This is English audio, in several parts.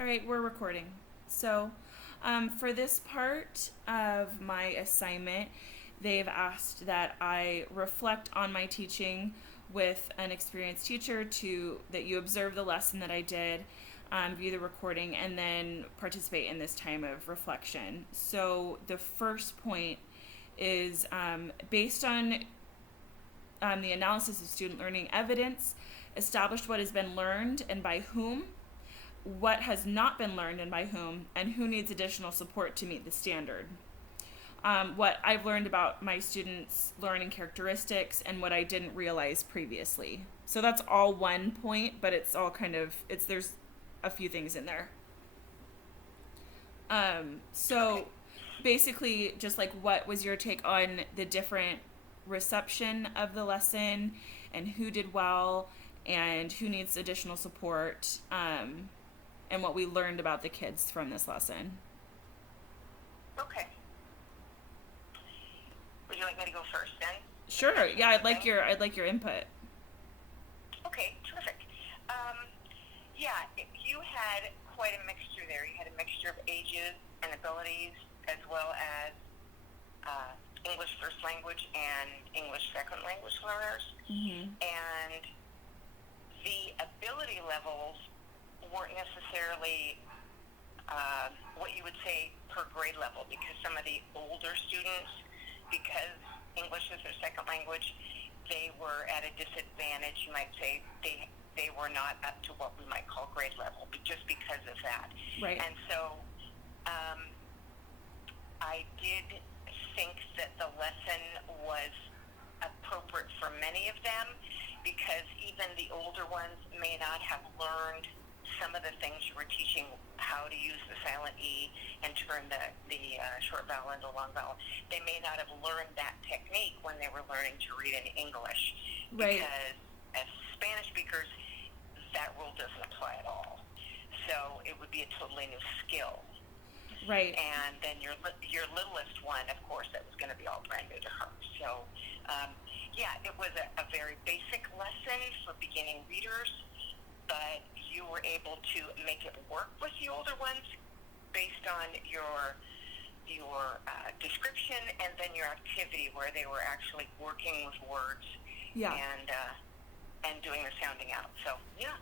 All right, we're recording. So, for this part of my assignment, they've asked that I reflect on my teaching with an experienced teacher to that you observe the lesson that I did, view the recording, and then participate in this time of reflection. So, the first point is based on the analysis of student learning evidence, established what has been learned and by whom, what has not been learned and by whom, and who needs additional support to meet the standard. What I've learned about my students' learning characteristics and what I didn't realize previously. So that's all one point, but it's all kind of there's a few things in there. So basically, just like what was your take on the different reception of the lesson and who did well and who needs additional support, and what we learned about the kids from this lesson. Okay. Would you like me to go first then? Sure. Yeah, I'd like your input. Okay, terrific. Yeah, you had quite a mixture there. You had a mixture of ages and abilities, as well as English first language and English second language learners. Mm-hmm. And the ability levels weren't necessarily what you would say per grade level, because some of the older students, because English is their second language, they were at a disadvantage. You might say they were not up to what we might call grade level, just because of that. Right. And so I did think that the lesson was appropriate for many of them, because even the older ones may not have learned some of the things you were teaching, how to use the silent E and turn the short vowel into long vowel. They may not have learned that technique when they were learning to read in English. Right. Because as Spanish speakers, that rule doesn't apply at all. So it would be a totally new skill. Right. And then your littlest one, of course, that was going to be all brand new to her. So, yeah, it was a very basic lesson for beginning readers, but you were able to make it work with the older ones based on your description and then your activity, where they were actually working with words. Yeah. And doing the sounding out. So, yeah.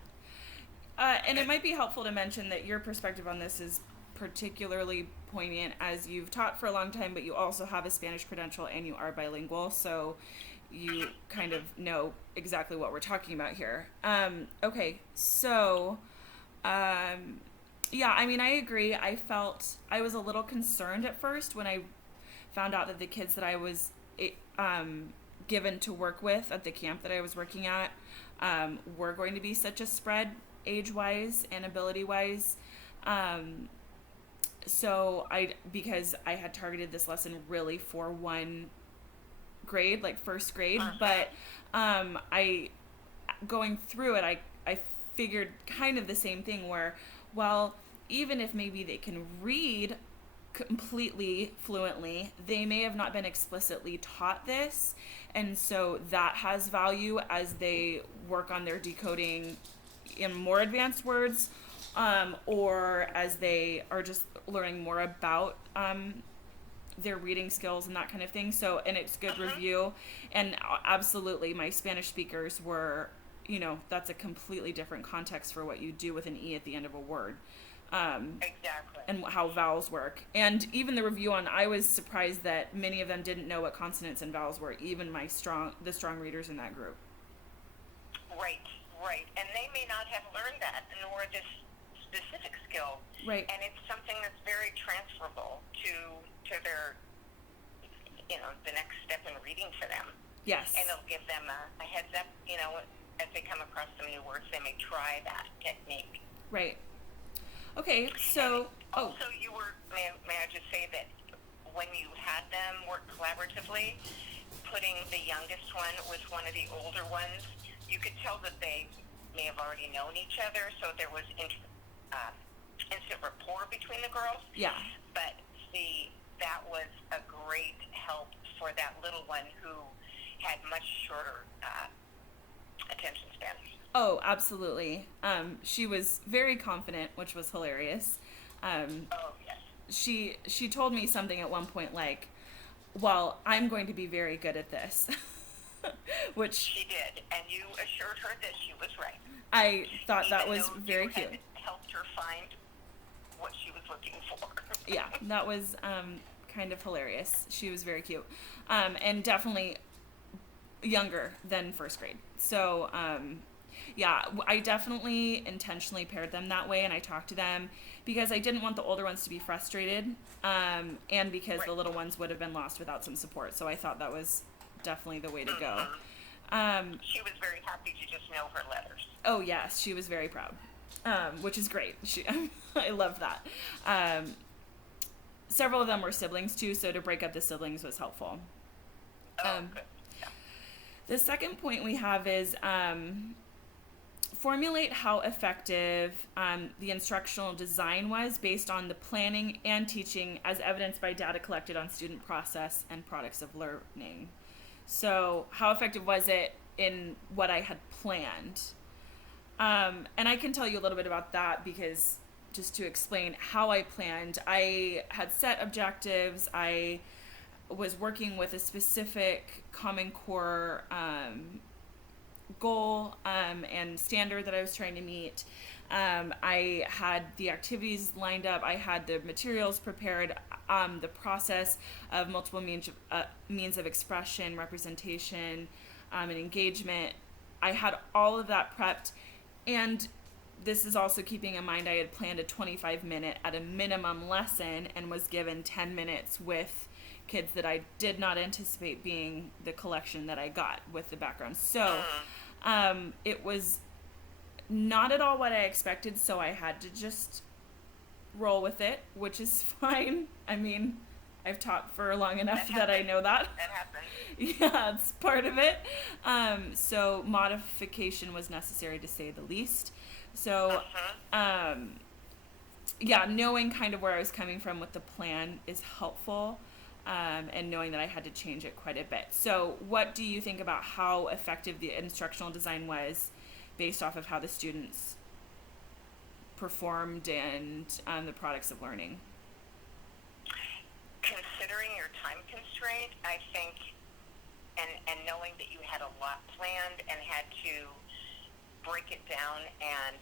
And it might be helpful to mention that your perspective on this is particularly poignant, as you've taught for a long time, but you also have a Spanish credential and you are bilingual, so you kind of know exactly what we're talking about here. Okay, so, yeah, I mean, I agree. I was a little concerned at first when I found out that the kids that I was given to work with at the camp that I was working at were going to be such a spread age-wise and ability-wise. So because I had targeted this lesson really for one grade, like first grade, but I going through it, I figured kind of the same thing where, well, even if maybe they can read completely fluently, they may have not been explicitly taught this, and so that has value as they work on their decoding in more advanced words, or as they are just learning more about their reading skills and that kind of thing. So, and it's good review. And absolutely, my Spanish speakers were, that's a completely different context for what you do with an E at the end of a word. Exactly. And how vowels work. And even the review I was surprised that many of them didn't know what consonants and vowels were, even the strong readers in that group. Right. And they may not have learned that, nor this specific skill. Right. And it's something that's very transferable to their, the next step in reading for them. Yes. And it'll give them a heads up, as they come across some new words, they may try that technique. Right. Okay, so... Also, you were, may I just say that when you had them work collaboratively, putting the youngest one with one of the older ones, you could tell that they may have already known each other, so there was instant rapport between the girls. Yeah. But that was a great help for that little one who had much shorter attention span. Oh, absolutely. She was very confident, which was hilarious. Um, Oh, yes. she told me something at one point like, "Well, I'm going to be very good at this," which She did, and you assured her that she was right, I thought that even was though you very cute. had helped her find what she was looking for. Yeah, that was kind of hilarious. She was very cute, and definitely younger than first grade. So, yeah, I definitely intentionally paired them that way, and I talked to them because I didn't want the older ones to be frustrated, and because the Right. little ones would have been lost without some support. So I thought that was definitely the way to go. Hmm. Um, She was very happy to just know her letters. oh yes, she was very proud, which is great. I love that. Um, Several of them were siblings too, so to break up the siblings was helpful. Oh, Um, good. Yeah. the second point we have is formulate how effective the instructional design was based on the planning and teaching as evidenced by data collected on student process and products of learning. So, how effective was it in what I had planned? And I can tell you a little bit about that because just to explain how I planned, I had set objectives. I was working with a specific Common Core goal and standard that I was trying to meet. I had the activities lined up. I had the materials prepared. The process of multiple means of expression, representation, and engagement. I had all of that prepped, and this is also keeping in mind I had planned a 25-minute at a minimum lesson and was given 10 minutes with kids that I did not anticipate being the collection that I got with the background. So Mm. it was not at all what I expected, so I had to just roll with it, which is fine. I mean, I've taught for long enough That that I happens. know that. That happens. Yeah, it's part of it. So modification was necessary to say the least. So, Mm-hmm. um, yeah, knowing kind of where I was coming from with the plan is helpful, and knowing that I had to change it quite a bit. So, what do you think about how effective the instructional design was based off of how the students performed and the products of learning? Considering your time constraint, I think, and knowing that you had a lot planned and had to break it down and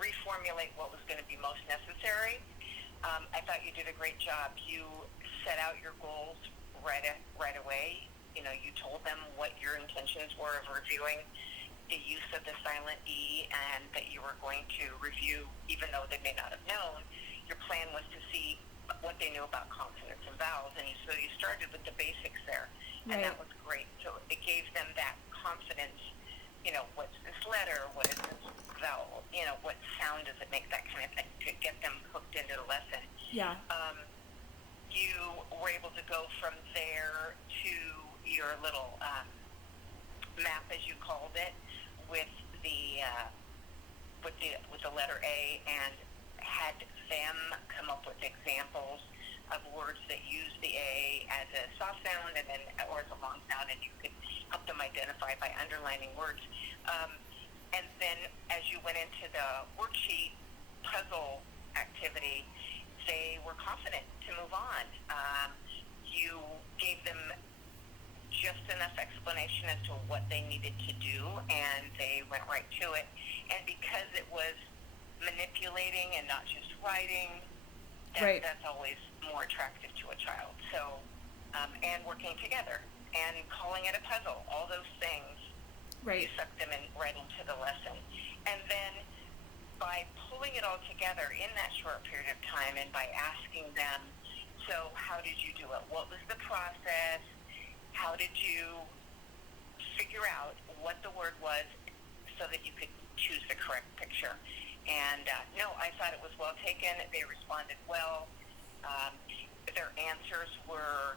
reformulate what was going to be most necessary, I thought you did a great job. You set out your goals right away. You know, you told them what your intentions were of reviewing the use of the silent E and that you were going to review, even though they may not have known, your plan was to see what they knew about consonants and vowels. And so you started with the basics there. And Right. that was great. So it gave them that confidence, you know, what's this letter? What is this vowel? You know, what sound does it make? That kind of thing to get them hooked into the lesson. Yeah. You were able to go from there to your little map, as you called it, with the with the letter A, and had them come up with examples of words that use the A as a soft sound and then or as a long sound, and you could help them identify by underlining words. And then as you went into the worksheet puzzle activity, they were confident to move on. You gave them just enough explanation as to what they needed to do, and they went right to it. And because it was manipulating and not just writing, Right. that's always more attractive to a child. So, and working together and calling it a puzzle, all those things, you Right. suck them in right into the lesson. And then by pulling it all together in that short period of time and by asking them, so how did you do it? What was the process? How did you figure out what the word was so that you could choose the correct picture? And no, I thought it was well taken. They responded well. Their answers were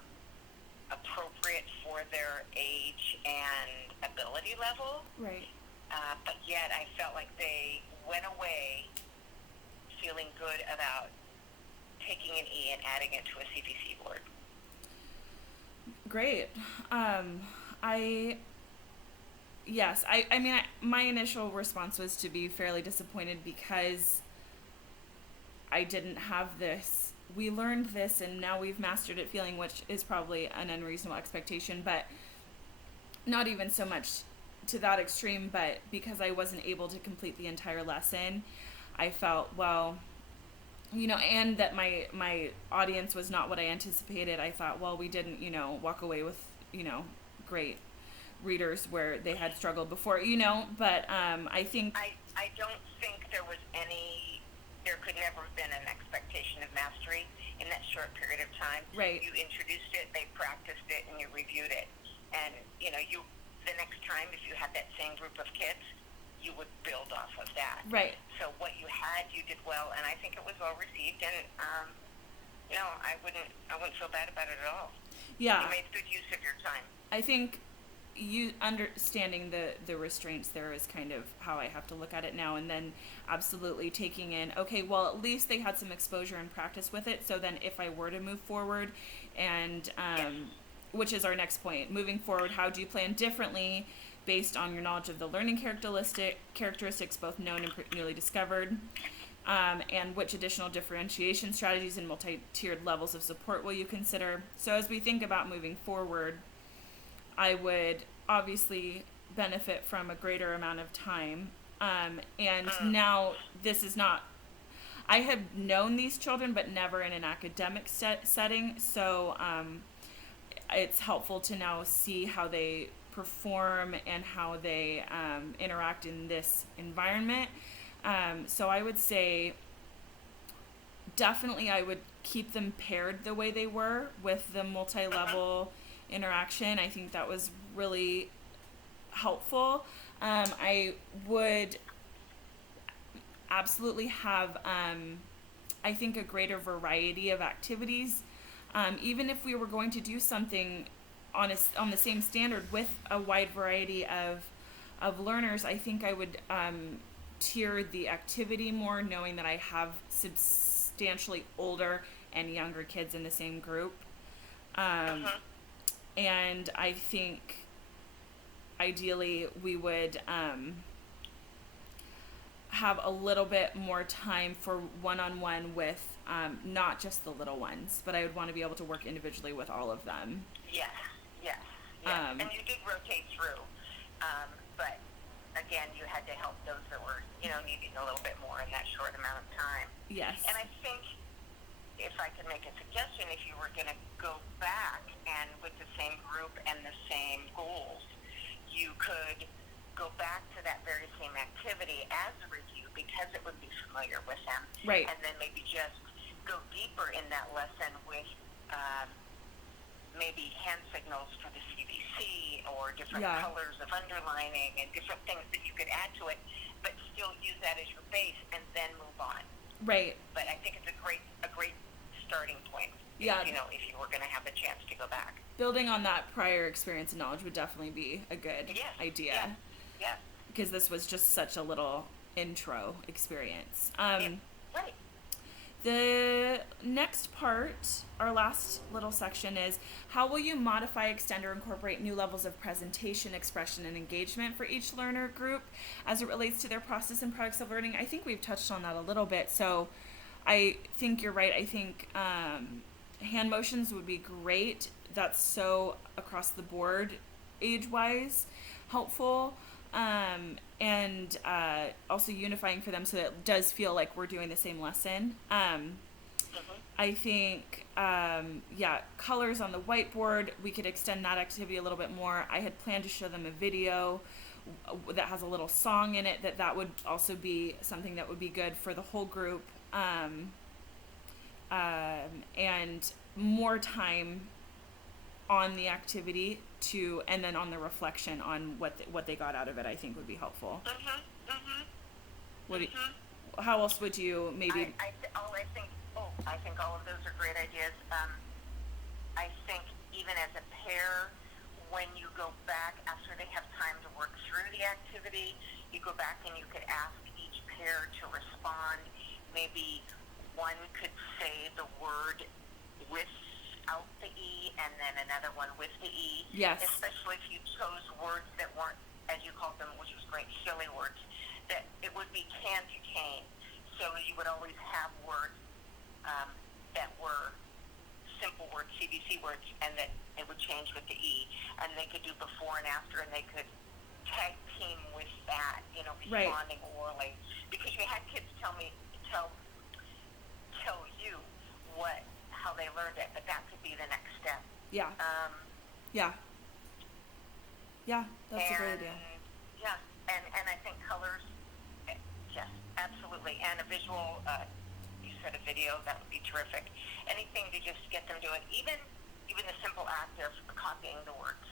appropriate for their age and ability level. Right. But yet I felt like they went away feeling good about taking an E and adding it to a CPC board. Great. I Yes, I mean, my initial response was to be fairly disappointed because I didn't have this. We learned this and now we've mastered it feeling, which is probably an unreasonable expectation, but not even so much to that extreme, but because I wasn't able to complete the entire lesson, I felt, well, and that my audience was not what I anticipated. I thought, well, we didn't, walk away with, great readers where they had struggled before, but I think I don't think there could never have been an expectation of mastery in that short period of time. right. You introduced it, they practiced it, and you reviewed it. And, the next time, if you had that same group of kids, you would build off of that. Right. So what you had, you did well, and I think it was well received, and, I wouldn't feel bad about it at all. Yeah. You made good use of your time. I think you understanding the restraints there is kind of how I have to look at it now, and then absolutely taking in, okay, well, at least they had some exposure and practice with it, so then if I were to move forward and Yes. which is our next point, moving forward, how do you plan differently based on your knowledge of the learning characteristics both known and newly discovered, and which additional differentiation strategies and multi-tiered levels of support will you consider? So as we think about moving forward, I would obviously benefit from a greater amount of time. And now this is not, I have known these children, but never in an academic setting. So it's helpful to now see how they perform and how they interact in this environment. So I would say definitely I would keep them paired the way they were with the multi-level interaction. I think that was really helpful. I would absolutely have, I think, a greater variety of activities. Even if we were going to do something on the same standard with a wide variety of learners, I think I would tier the activity more, knowing that I have substantially older and younger kids in the same group. And I think ideally we would have a little bit more time for one-on-one with not just the little ones, but I would want to be able to work individually with all of them. Yes. And you did rotate through, but again, you had to help those that were, needing a little bit more in that short amount of time. Yes. And I think, if I could make a suggestion, if you were going to go back and with the same group and the same goals, you could go back to that very same activity as a review because it would be familiar with them. Right. And then maybe just go deeper in that lesson with maybe hand signals for the CBC or different colors of underlining and different things that you could add to it, but still use that as your base and then move on. Right. But I think it's a great starting point. Yeah. If you were going to have a chance to go back. Building on that prior experience and knowledge would definitely be a good idea. Yes. Because this was just such a little intro experience. Right. The next part, our last little section, is how will you modify, extend, or incorporate new levels of presentation, expression, and engagement for each learner group as it relates to their process and products of learning? I think we've touched on that a little bit. So I think you're right. I think hand motions would be great. That's so across the board, age-wise, helpful. And also unifying for them so that it does feel like we're doing the same lesson. I think, colors on the whiteboard, we could extend that activity a little bit more. I had planned to show them a video that has a little song in it, that would also be something that would be good for the whole group. And more time on the activity and then on the reflection on what they got out of it, I think would be helpful. How else would you maybe? I think all of those are great ideas. I think even as a pair, when you go back after they have time to work through the activity, you go back and you could ask each pair to respond. Maybe one could say the word without the E and then another one with the E. Yes. Especially if you chose words that weren't as you called them, which was great, silly words, that it would be can to cane. So you would always have words that were simple words, CBC words, and that it would change with the E. And they could do before and after, and they could tag team with that, responding orally. Because you had kids tell you how they learned it, but that could be the next step. Yeah. That's a great idea. Yeah, and I think colors, yes, absolutely. And a visual, you said a video, that would be terrific. Anything to just get them to it, even the simple act of copying the words.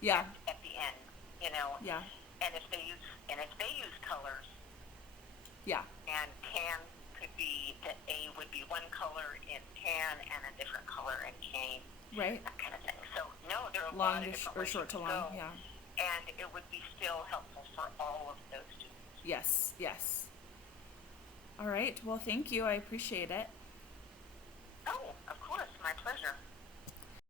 Yeah. At the end, Yeah. And if they use colors. Yeah. And can could be that A would be one color in tan and a different color in cane. Right. That kind of thing. So no, there are a Long lot of different ways short to to long. go, Yeah. and it would be still helpful for all of those students. Yes. All right. Well, thank you. I appreciate it.